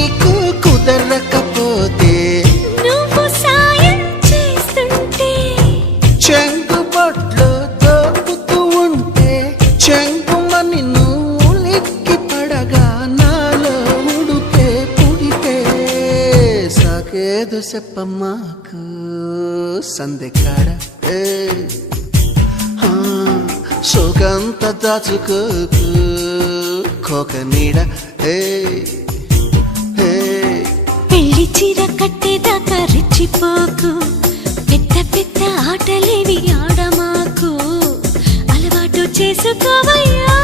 నీకు కుదరకపోతే నువ్వు సాయం చేస్తుంటే చెంగు బొట్లు దోపుతూ ఉంటే చెంగుమని నువ్వు లెక్కి పడగా నాలో ఉడితే పుడితే. సాకేదు చెప్పమ్మాకు సందెకాడ. సోకంత దాచుకోకు కోక నీడ. ఏ. చీర కట్టేదాకా రెచ్చిపోకు. పెద్ద పెద్ద ఆటలేవి ఆడమాకు. అలవాటు చేసుకోవయ్యా.